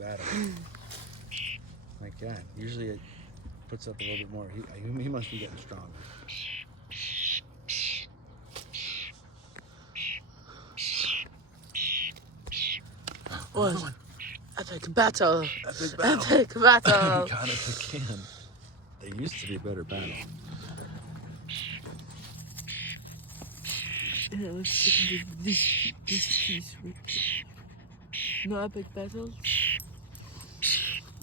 battle. My God. Usually it puts up a little bit more. He must be getting stronger. What? Epic battle. Epic battle. Epic battle. Got it again. There used to be a better battle. Yeah, let's stick into this piece right here. No epic battles?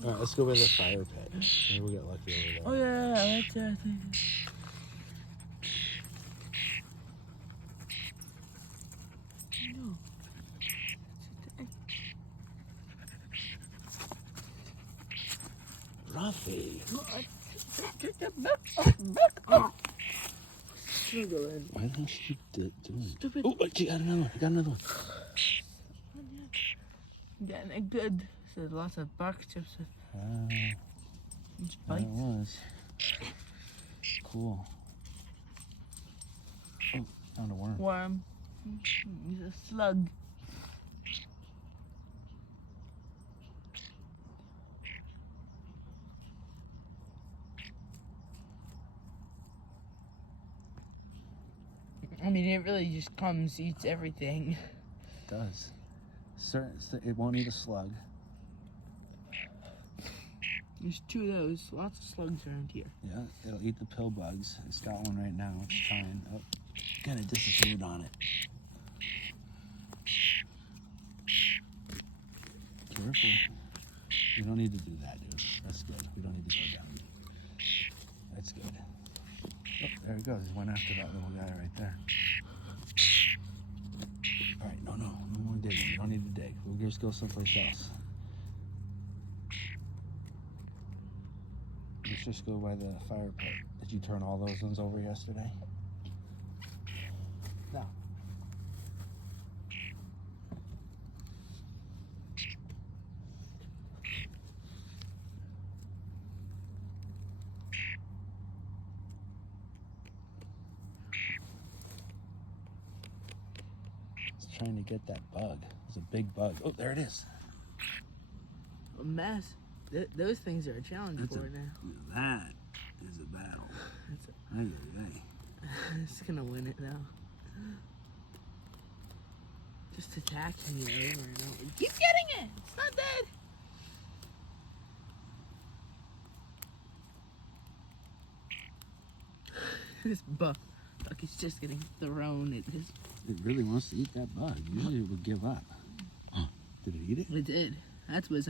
Alright, let's go by the fire pit. Maybe we'll get lucky over there. Oh yeah, I like that thing. No. Ruffy. Take that back off. Struggling. Why don't you doing? Stupid. Oh, wait, you got another one. You got another one. Getting it good. So there's lots of bark chips. Each There bite. it was. Cool. Oh, found a worm. Worm. He's a slug. I mean, it really just comes, eats everything. It does. It won't eat a slug. There's two of those. Lots of slugs around here. Yeah, it'll eat the pill bugs. It's got one right now. It's trying. Oh, kind of disappeared on it. Careful. You don't need to do that, dude. That's good. We don't need to go down. That's good. Oh, there it goes. He went after that little guy right there. All right, no more digging. You don't need to dig. We'll just go someplace else. Let's just go by the fire pit. Did you turn all those ones over yesterday? No. It's trying to get that bug. It's a big bug. Oh, there it is. A mess. Those things are a challenge for it now. That is a battle. It's gonna win it now. Just attacking it over and over. Keep getting it! It's not dead! This buck is just getting thrown. It really wants to eat that bug. Usually it would give up. Did it eat it? It did. That was